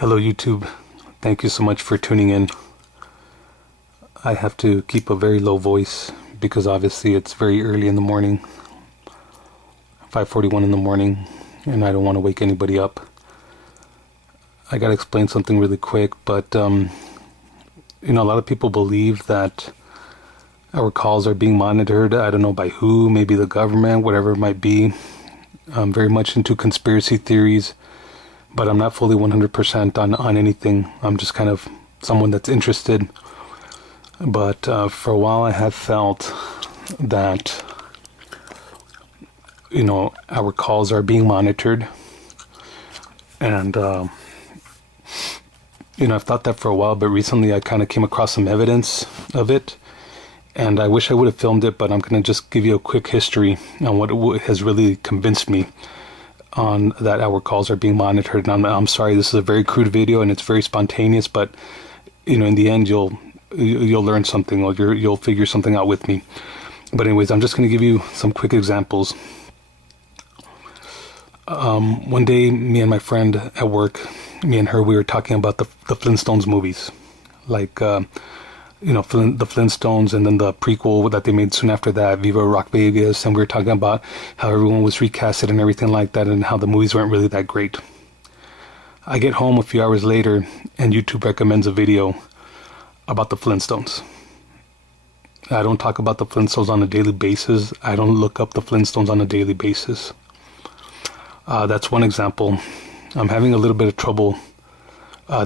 Hello YouTube, thank you so much for tuning in. I have to keep a very low voice because obviously it's very early in the morning, 5:41 in the morning, and I don't want to wake anybody up. I gotta explain something really quick, but a lot of people believe that our calls are being monitored. I don't know by who, maybe the government, whatever it might be. I'm very much into conspiracy theories, but I'm not fully 100% on anything. I'm just kind of someone that's interested. But for a while I have felt that, our calls are being monitored. And, I've thought that for a while, but recently I kind of came across some evidence of it. And I wish I would have filmed it, but I'm going to just give you a quick history on what has really convinced me on that our calls are being monitored. And I'm sorry, this is a very crude video and it's very spontaneous, but in the end you'll learn something, or you'll figure something out with me. But anyways, I'm just going to give you some quick examples. One day, me and my friend at work, me and her, we were talking about the Flintstones movies, like the Flintstones, and then the prequel that they made soon after that, Viva Rock Vegas, and we were talking about how everyone was recasted and everything like that, and how the movies weren't really that great. I get home a few hours later, and YouTube recommends a video about the Flintstones. I don't talk about the Flintstones on a daily basis. I don't look up the Flintstones on a daily basis. That's one example. I'm having a little bit of trouble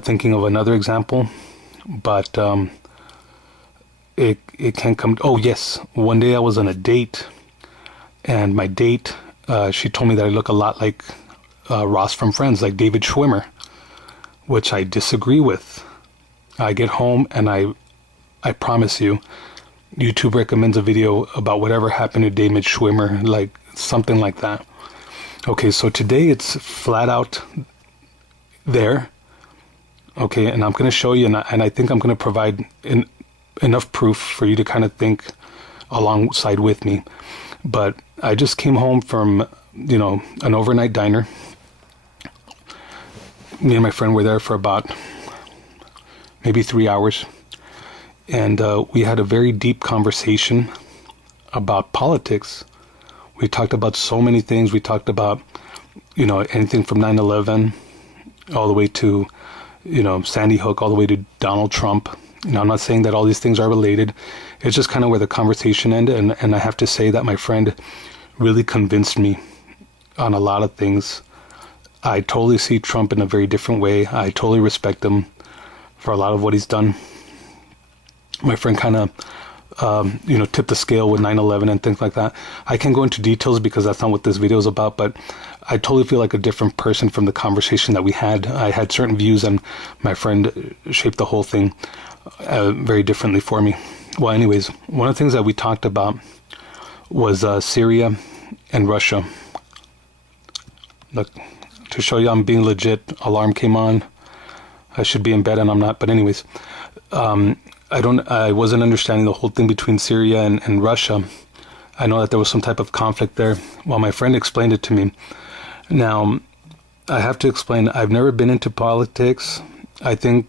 thinking of another example, but it can come. Oh yes, one day I was on a date, and my date, she told me that I look a lot like Ross from Friends, like David Schwimmer, which I disagree with. I get home and I promise you, YouTube recommends a video about whatever happened to David Schwimmer, like something like that. Okay, so today it's flat out there. Okay, and I'm going to show you, and I think I'm going to provide enough proof for you to kind of think alongside with me. But I just came home from, an overnight diner. Me and my friend were there for about maybe 3 hours. And we had a very deep conversation about politics. We talked about so many things. We talked about, anything from 9/11 all the way to, Sandy Hook, all the way to Donald Trump. I'm not saying that all these things are related. It's just kind of where the conversation ended. And I have to say that my friend really convinced me on a lot of things. I totally see Trump in a very different way. I totally respect him for a lot of what he's done. My friend kind of, tipped the scale with 9/11 and things like that. I can't go into details because that's not what this video is about, but I totally feel like a different person from the conversation that we had. I had certain views, and my friend shaped the whole thing very differently for me. Well, anyways, one of the things that we talked about was Syria and Russia. Look, to show you I'm being legit, alarm came on. I should be in bed and I'm not, but anyways, I wasn't understanding the whole thing between Syria and Russia. I know that there was some type of conflict there. Well, my friend explained it to me. Now, I have to explain, I've never been into politics. I think,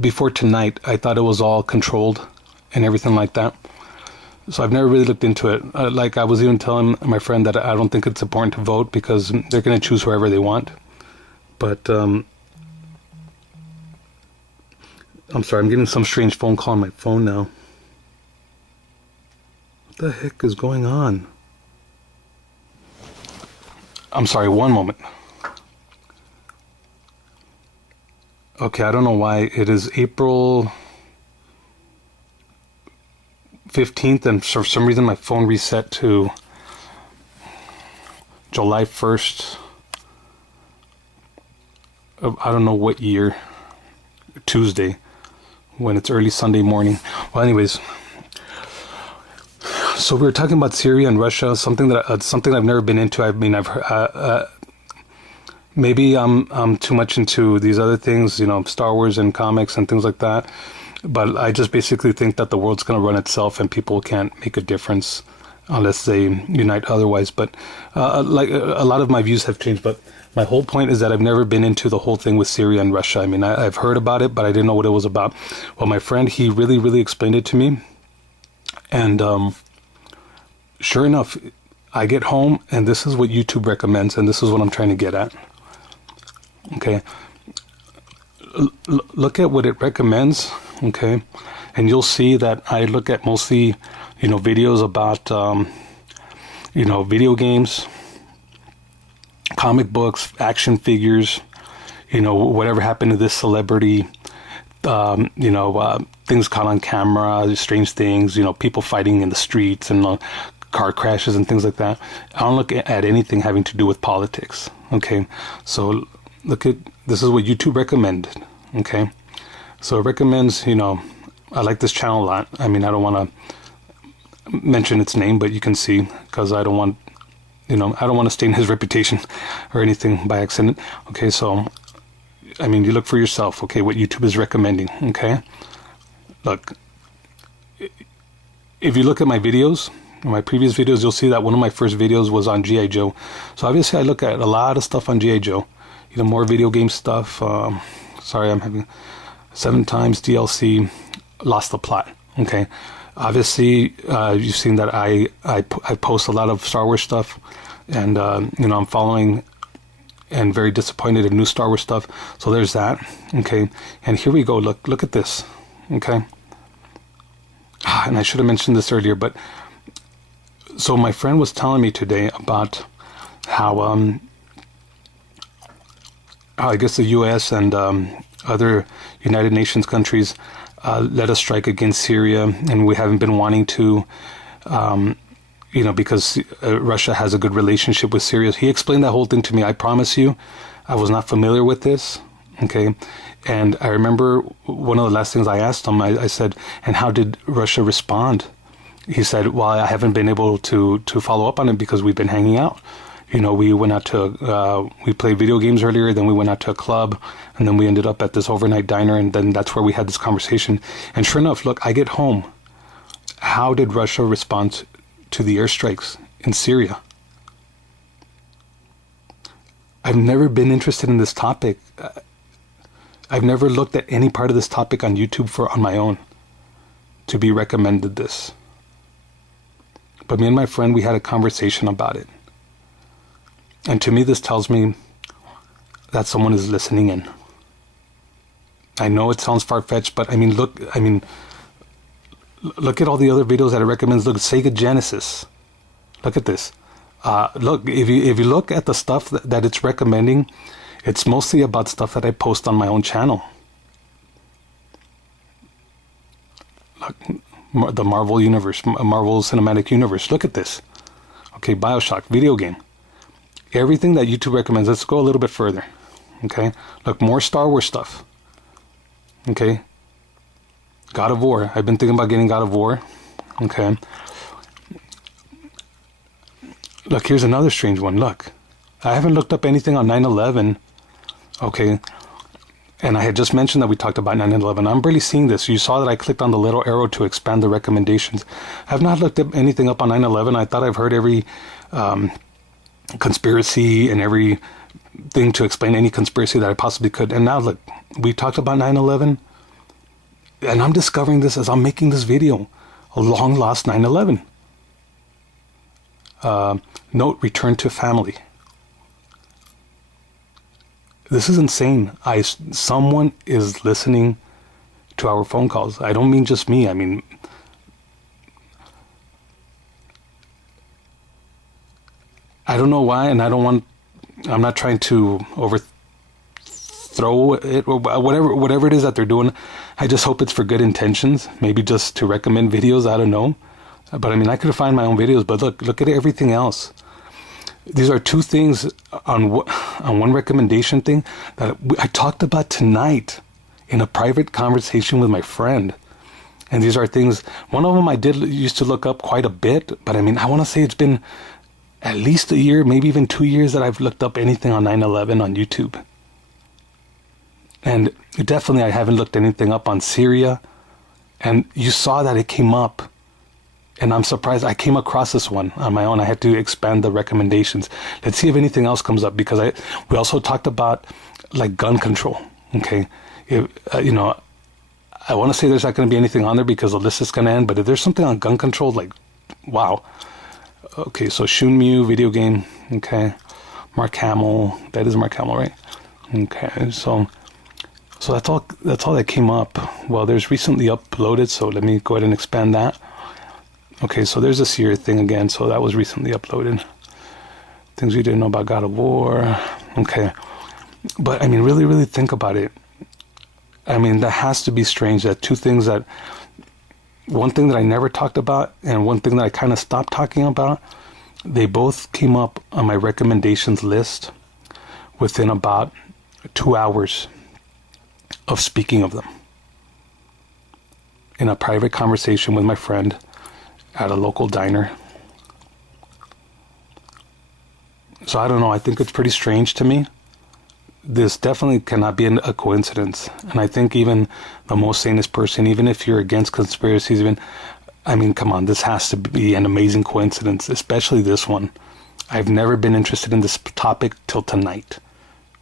before tonight, I thought it was all controlled and everything like that. So I've never really looked into it. Like I was even telling my friend that I don't think it's important to vote because they're going to choose whoever they want. But, I'm sorry, I'm getting some strange phone call on my phone now. What the heck is going on? I'm sorry, one moment. Okay, I don't know why. It is April 15th, and for some reason my phone reset to July 1st. I don't know what year. Tuesday, when it's early Sunday morning. Well, anyways, so we were talking about Syria and Russia, something I've never been into. I mean, maybe I'm too much into these other things, Star Wars and comics and things like that. But I just basically think that the world's going to run itself and people can't make a difference. unless they unite otherwise. But like a lot of my views have changed. But my whole point is that I've never been into the whole thing with Syria and Russia. I mean, I've heard about it, but I didn't know what it was about. Well, my friend, he really, really explained it to me. And sure enough, I get home, and this is what YouTube recommends, and this is what I'm trying to get at. Okay. Look at what it recommends, okay? And you'll see that I look at mostly, videos about, video games, comic books, action figures, whatever happened to this celebrity, things caught on camera, strange things, people fighting in the streets and car crashes and things like that. I don't look at anything having to do with politics, okay? So this is what YouTube recommended, okay? So it recommends, I like this channel a lot. I mean, I don't want to mention its name, but you can see, because I don't want to stain his reputation or anything by accident. Okay, so, I mean, you look for yourself, okay, what YouTube is recommending, okay? Look, if you look at my videos, my previous videos, you'll see that one of my first videos was on G.I. Joe. So obviously I look at a lot of stuff on G.I. Joe. More video game stuff. Sorry, I'm having 7 times DLC, lost the plot. Okay. Obviously, you've seen that I post a lot of Star Wars stuff, and I'm following and very disappointed in new Star Wars stuff. So there's that. Okay. And here we go. Look at this. Okay. And I should have mentioned this earlier, but so my friend was telling me today about how I guess the U.S. and other United Nations countries led a strike against Syria, and we haven't been wanting to, because Russia has a good relationship with Syria. He explained that whole thing to me. I promise you, I was not familiar with this, okay? And I remember one of the last things I asked him, I said, and how did Russia respond? He said, well, I haven't been able to follow up on it because we've been hanging out. We went out to, we played video games earlier, then we went out to a club, and then we ended up at this overnight diner, and then that's where we had this conversation. And sure enough, look, I get home. How did Russia respond to the airstrikes in Syria? I've never been interested in this topic. I've never looked at any part of this topic on YouTube on my own to be recommended this. But me and my friend, we had a conversation about it. And to me, this tells me that someone is listening in. I know it sounds far-fetched, but look at all the other videos that it recommends. Look, Sega Genesis. Look at this. Look, if you look at the stuff that it's recommending, it's mostly about stuff that I post on my own channel. Look, the Marvel Universe, Marvel Cinematic Universe. Look at this. Okay, BioShock, video game. Everything that YouTube recommends. Let's go a little bit further. Okay, look, more Star Wars stuff. Okay, God of War. I've been thinking about getting God of War. Okay. Look, here's another strange one. Look, I haven't looked up anything on 9/11. Okay. And I had just mentioned that we talked about 9/11. I'm barely seeing this. You saw that I clicked on the little arrow to expand the recommendations. I've not looked up anything up on 9/11. I thought I've heard every conspiracy and every thing to explain any conspiracy that I possibly could. And now look, we talked about 9/11, and I'm discovering this as I'm making this video. A long lost 9/11. Note, return to family. This is insane. Someone is listening to our phone calls. I don't mean just me. I mean, I don't know why, and I'm not trying to overthrow it or whatever it is that they're doing. I just hope it's for good intentions. Maybe just to recommend videos. I don't know. But I could find my own videos. But look at everything else. These are two things on one recommendation thing that I talked about tonight in a private conversation with my friend. And these are things, one of them I used to look up quite a bit, but I want to say it's been at least a year, maybe even 2 years that I've looked up anything on 9/11 on YouTube. And definitely I haven't looked anything up on Syria. And you saw that it came up And I'm surprised I came across this one on my own. I had to expand the recommendations. Let's see if anything else comes up, because we also talked about like gun control. Okay, if, I want to say there's not going to be anything on there because the list is going to end. But if there's something on gun control, like, wow. Okay, so Shunmu video game. Okay, Mark Hamill. That is Mark Hamill, right? Okay, so that's all. That's all that came up. Well, there's recently uploaded. So let me go ahead and expand that. Okay, so there's a Seer thing again. So that was recently uploaded. Things we didn't know about God of War. Okay, but I mean, really, really think about it. I mean, that has to be strange that two things that, one thing that I never talked about and one thing that I kind of stopped talking about, they both came up on my recommendations list within about 2 hours of speaking of them in a private conversation with my friend at a local diner. So I don't know, I think it's pretty strange to me. This definitely cannot be a coincidence. And I think even the most sanest person, even if you're against conspiracies, I mean, come on, this has to be an amazing coincidence, especially this one. I've never been interested in this topic till tonight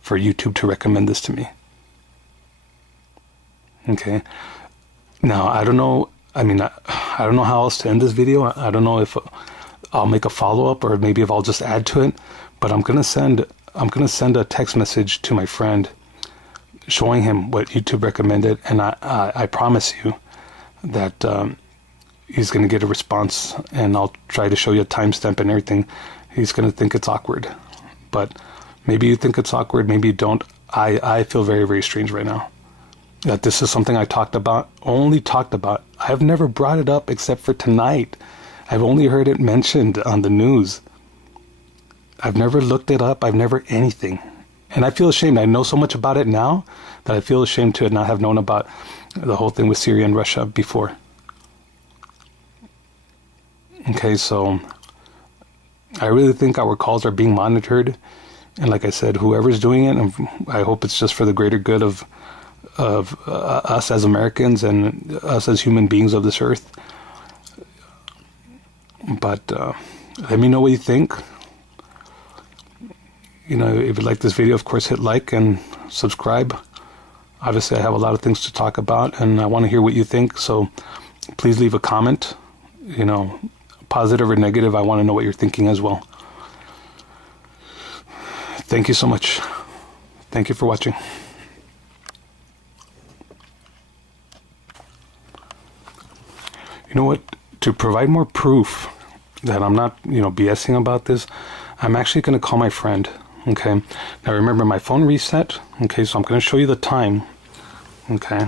for YouTube to recommend this to me. Okay. Now, I don't know. I mean, I don't know how else to end this video. I don't know if I'll make a follow-up or maybe if I'll just add to it. But I'm gonna send a text message to my friend showing him what YouTube recommended, and I promise you that he's gonna get a response, and I'll try to show you a timestamp and everything. He's gonna think it's awkward, but maybe you think it's awkward, maybe you don't. I feel very, very strange right now that this is something I only talked about. I've never brought it up except for tonight. I've only heard it mentioned on the news. I've never looked it up. I've never anything. And I feel ashamed. I know so much about it now that I feel ashamed to not have known about the whole thing with Syria and Russia before. Okay, so I really think our calls are being monitored. And like I said, whoever's doing it, and I hope it's just for the greater good of us as Americans and us as human beings of this earth. But let me know what you think. You know, if you like this video, of course, hit like and subscribe. Obviously, I have a lot of things to talk about, and I want to hear what you think. So please leave a comment, you know, positive or negative. I want to know what you're thinking as well. Thank you so much. Thank you for watching. You know what? To provide more proof that I'm not, BSing about this, I'm actually going to call my friend. Okay. Now remember, my phone reset. Okay, so I'm going to show you the time. Okay.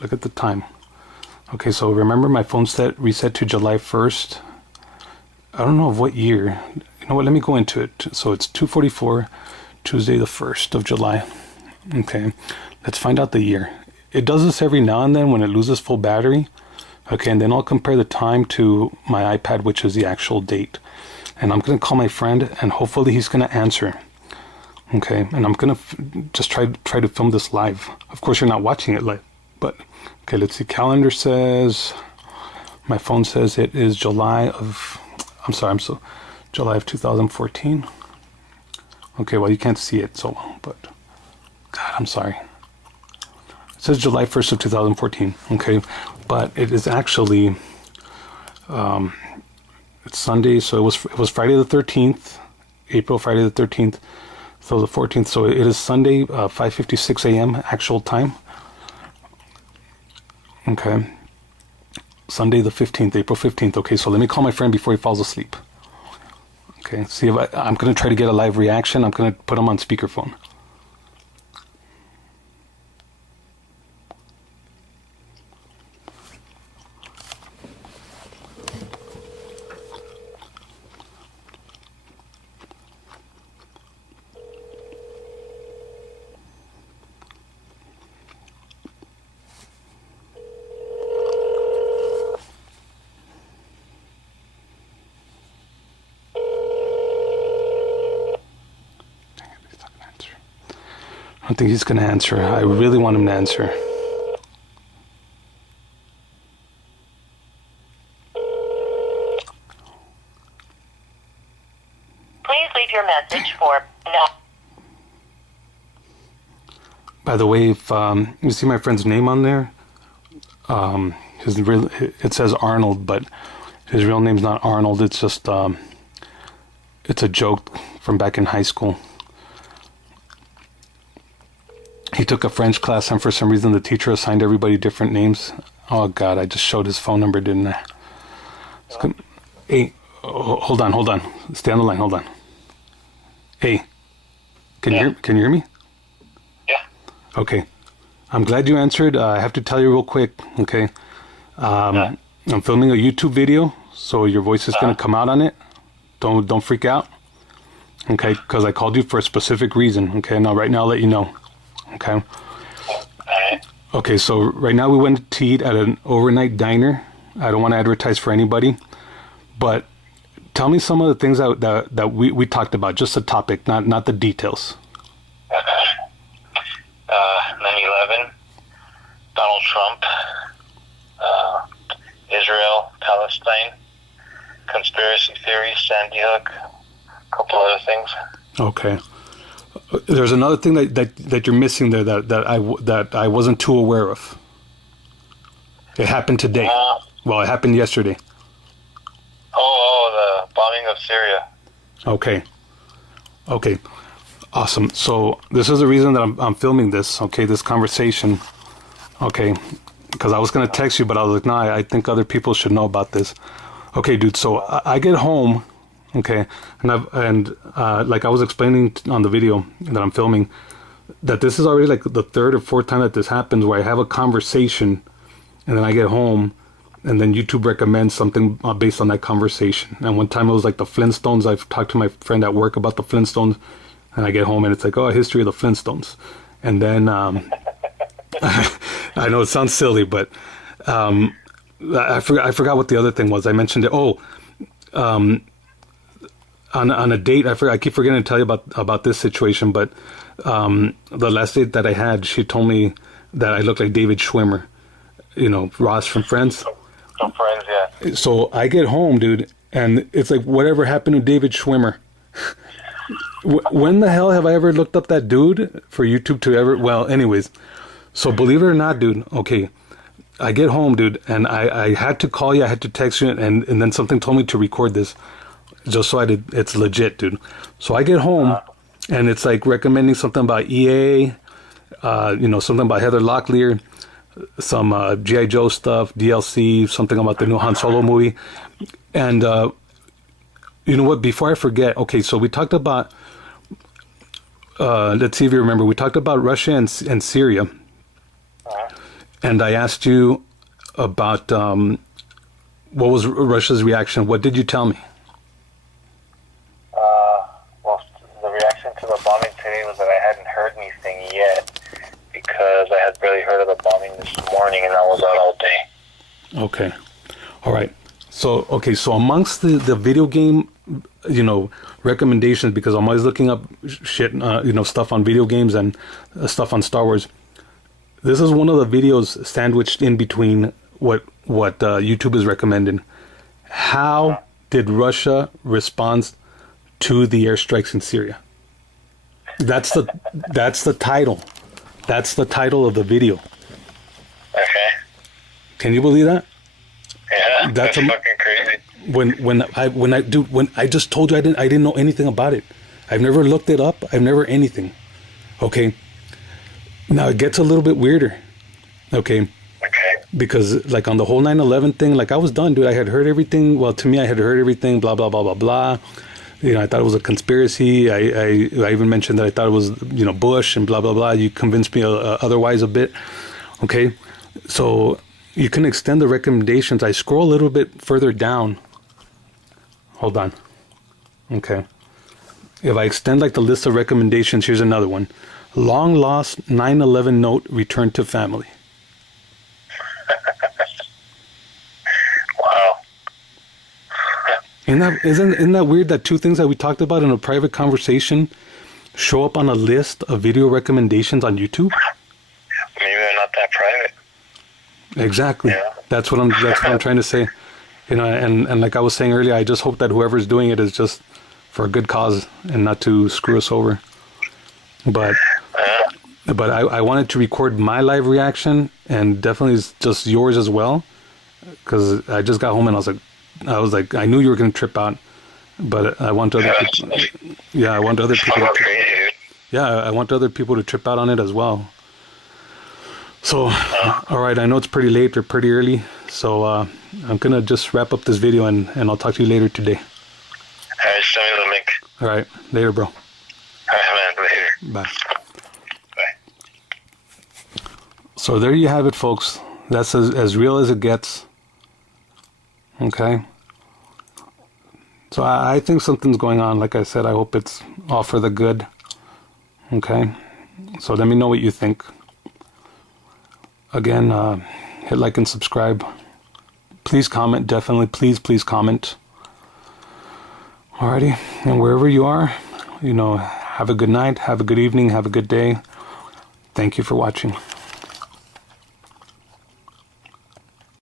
Look at the time. Okay, so remember my phone reset to July 1st. I don't know of what year. You know what? Let me go into it. So it's 2:44, Tuesday the 1st of July. Okay. Let's find out the year. It does this every now and then when it loses full battery. Okay, and then I'll compare the time to my iPad, which is the actual date. And I'm going to call my friend, and hopefully he's going to answer. Okay, and I'm going to just try to film this live. Of course, you're not watching it live, but okay, let's see. Calendar says, my phone says it is July of 2014. Okay, well, you can't see it so well, but God, I'm sorry. It says July 1st of 2014. Okay, but it is actually it's Sunday, so it was Friday the 13th, Friday the 13th, so the 14th. So it is Sunday, 5:56 a.m. actual time. Okay, Sunday the 15th, April 15th. Okay, so let me call my friend before he falls asleep. Okay, see if I'm going to try to get a live reaction. I'm going to put him on speakerphone. I don't think he's going to answer. I really want him to answer. Search for no. By the way, if you see my friend's name on there, it says Arnold, but his real name's not Arnold. It's just it's a joke from back in high school. He took a French class, and for some reason the teacher assigned everybody different names. Oh God, I just showed his phone number, didn't I? Hey, hold on. Stay on the line. Hold on. Hey, can you hear me? Yeah. Okay. I'm glad you answered. I have to tell you real quick. Okay. I'm filming a YouTube video, so your voice is going to come out on it. Don't freak out. Okay, because I called you for a specific reason. Okay. Now, right now, I'll let you know. Okay. Okay. So right now we went to eat at an overnight diner. I don't want to advertise for anybody, but tell me some of the things that we talked about, just the topic, not the details. 9/11, Donald Trump, Israel, Palestine, conspiracy theories, Sandy Hook, a couple other things. Okay. There's another thing that you're missing there that I wasn't too aware of. It happened today. Well, it happened yesterday. The bombing of Syria. Okay. Awesome. So this is the reason that I'm filming this. Okay, this conversation. Okay, because I was gonna text you, but I was like, nah, I think other people should know about this. Okay, dude. So I get home. Okay, and like I was explaining on the video that I'm filming, that this is already like the third or fourth time that this happens, where I have a conversation, and then I get home, and then YouTube recommends something based on that conversation. And one time it was like the Flintstones. I've talked to my friend at work about the Flintstones, and I get home and it's like, oh, history of the Flintstones. And then I know it sounds silly, but I forgot what the other thing was. I mentioned it. On a date, I keep forgetting to tell you about this situation, but the last date that I had, she told me that I look like David Schwimmer. You know, Ross from Friends. From Friends, yeah. So I get home, dude, and it's like, whatever happened to David Schwimmer? When the hell have I ever looked up that dude for YouTube to ever? Well, anyways, so believe it or not, dude, okay, I get home, dude, and I had to call you, I had to text you, and then something told me to record this, just so I did. It's legit, dude. So I get home, and it's like recommending something about EA, something about Heather Locklear, some G.I. Joe stuff, DLC, something about the new Han Solo movie. And you know what, before I forget, okay, so we talked about, let's see if you remember, we talked about Russia and Syria. And I asked you about what was Russia's reaction. What did you tell me? Well, the reaction to the bombing today was that I hadn't heard anything yet, because I had barely heard of the bombing this morning, and I was out all day. Okay. All right. So amongst the video game, recommendations, because I'm always looking up shit, stuff on video games and stuff on Star Wars. This is one of the videos sandwiched in between what YouTube is recommending. How did Russia respond to the airstrikes in Syria? That's the title. That's the title of the video. Okay. Can you believe that? Yeah, that's fucking crazy. When I just told you I didn't know anything about it. I've never looked it up. I've never anything. Okay. Now it gets a little bit weirder. Okay. Because like on the whole 9/11 thing, like I was done, dude. I had heard everything. Well, to me, I had heard everything. Blah blah blah blah blah. I thought it was a conspiracy. I even mentioned that I thought it was Bush and blah blah blah. You convinced me otherwise a bit. Okay. So you can extend the recommendations. I scroll a little bit further down. Hold on. Okay. If I extend like the list of recommendations, here's another one. Long lost 9/11 note returned to family. Wow. Isn't that weird that two things that we talked about in a private conversation show up on a list of video recommendations on YouTube? Maybe they're not that private. Exactly. Yeah. That's what I'm trying to say. And like I was saying earlier, I just hope that whoever's doing it is just for a good cause and not to screw us over. But I wanted to record my live reaction, and definitely just yours as well, because I just got home and I was like, I knew you were going to trip out, but I want other people. Yeah, I want other people. I want other people to trip out on it as well. So, all right, I know it's pretty late or pretty early, so I'm gonna just wrap up this video and I'll talk to you later today. Alright, send me the link. All right, later, bro. Alright, man, later. Bye. Bye. So there you have it, folks. That's as real as it gets. Okay. So I think something's going on. Like I said, I hope it's all for the good. Okay. So let me know what you think. Again, hit like and subscribe. Please comment, definitely. Please comment. Alrighty. And wherever you are, have a good night, have a good evening, have a good day. Thank you for watching.